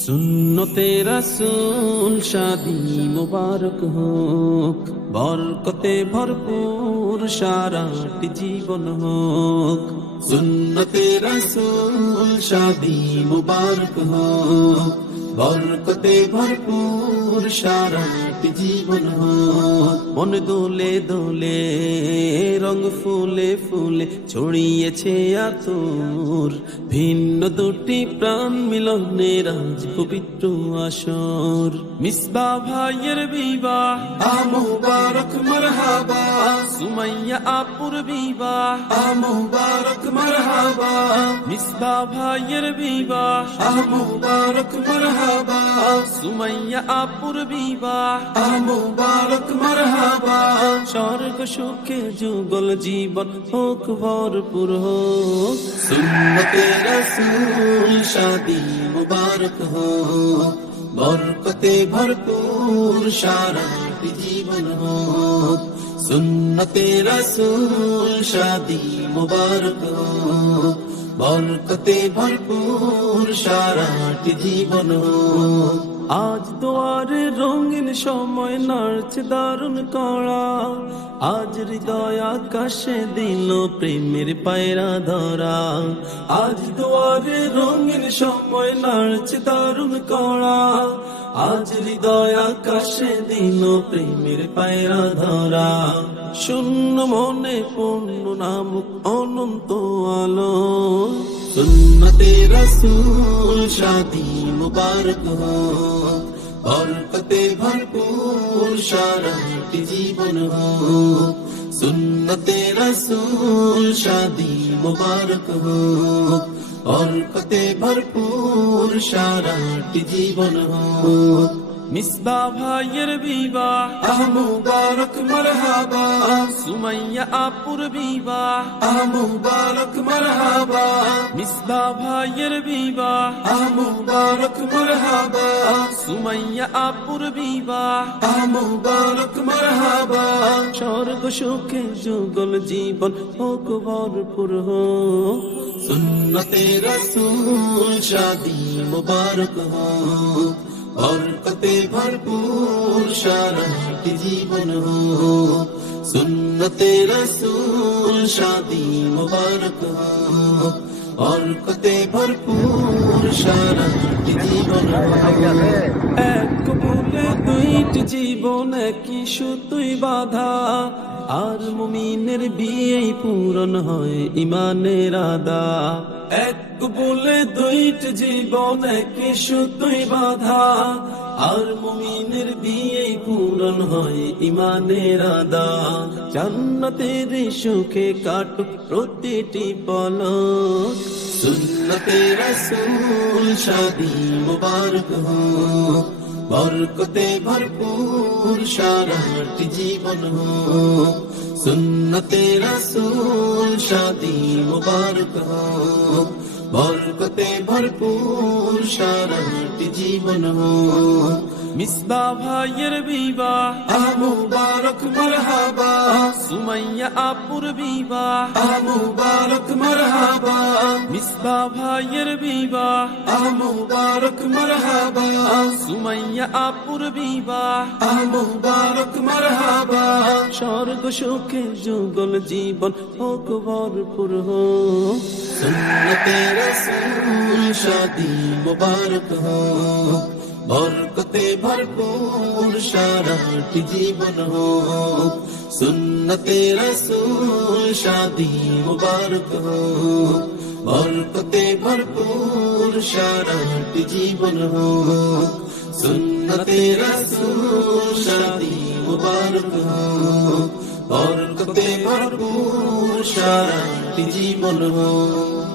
সুন্নতে রাসূল শাদি মুবারক হোক, বরকতে ভরপুর সারাটি জীবন হোক। সুন্নতে রাসূল শাদি মুবারক হোক, বরকতে ভরপুর সারাটি জীবন হোক। মন দোলে দোলে রং ফুলে ফুলে ছড়িয়েছে আতর, ভিন্ন দুটি প্রাণ মিলনের আজ পবিত্র আসর। মিসবাহ ভাইয়ের বিবাহ মুবারক মারহাবা, সুমাইয়া আপুর বিবাহ মুবারক মারহাবা। মিসবাহ ভাইয়ের বিবাহ মুবারক মারহাবা, সুমাইয়া আপুর বিবাহ মুবারক মারহাবা। স্বর্গ সুখে যুগল জীবন হোক ভরপুর হোক। সুন্নতে রাসূল শাদি মুবারক হোক, বরকতে ভরপুর সারাটি জীবন হোক। সুন্নতে রাসূল শাদি মুবারক হোক, বরকতে ভরপুর সারাটি জীবন হোক। আজ দুয়ারে রঙিন সময় নাড়ছে দারুণ কড়া, আজ হৃদয় আকাশে দিল প্রেমের পায়রা ধরা। আজ দুয়ারে রঙিন সময় নাড়ছে দারুণ কড়া, আজ হৃদয় আকাশে দিল প্রেমের পায়রা ধরা। শূন্য মনে পূর্ণ নামক অনন্ত আলো। সুন্নতে রাসূল শাদি মুবারক হোক, বরকতে ভরপুর সারাটি জীবন হোক। সুন্নতে রাসূল শাদি মুবারক হোক, বরকতে ভরপুর সারাটি জীবন হোক। মিসবাহ ভাইয়ের বিবাহ মুবারক মারহাবা, সুমাইয়া আপুর বিবাহ মুবারক মারহাবা। মিসবাহ ভাইয়ের বিবাহ মুবারক মারহাবা, সুমাইয়া আপুর বিবাহ মুবারক মারহাবা। স্বর্গ সুখে যুগল জীবন হোক ভরপুর হোক। সুন্নতে রাসূল শাদি মুবারক হোক, বরকতে ভরপুর সারাটি জীবন হোক। সুন্নতে রাসূল শাদি মুবারক হোক, বরকতে ভরপুর সারাটি জীবন হোক। এক বলে দুইটি জীবন কি সুতোই বাঁধা, আর মুমিনের বিয়ে পূরণ হয় ইমানের আদা। এক বলে দুইটি জীবন কি সুতোই বাঁধা, আর মুমিনের বিয়ে পূরণ হয় ইমানের আদা। জান্নাতের সুখে কাটুক প্রতিটি পলক। সুন্নতে রাসূল শাদি মুবারক হোক, বরকতে ভরপুর সারাটি জীবন হোক। সুন্নতে রাসূল শাদি মুবারক হোক, বরকতে ভরপুর সারাটি জীবন হোক। মিসবাহ ভাইয়ের বিবাহ মুবারক মারহাবা, সুমাইয়া আপুর বিবাহ মুবারক মারহাবা। মিসবাহ ভাইয়ের বিবাহ মুবারক মারহাবা, সুমাইয়া আপুর বিবাহ মুবারক মারহাবা। স্বর্গ সুখে যুগল জীবন হোক ভরপুর হোক। সুন্নতে রাসূল শাদি মুবারক হোক, বরকতে ভরপুর সারাটি জীবন হোক। সুন্নতে রাসূল শাদি মুবারক হোক, বরকতে ভরপুর সারাটি জীবন হোক। সুন্নতে রাসূল শাদি মুবারক হোক, বরকতে ভরপুর সারাটি জীবন হোক।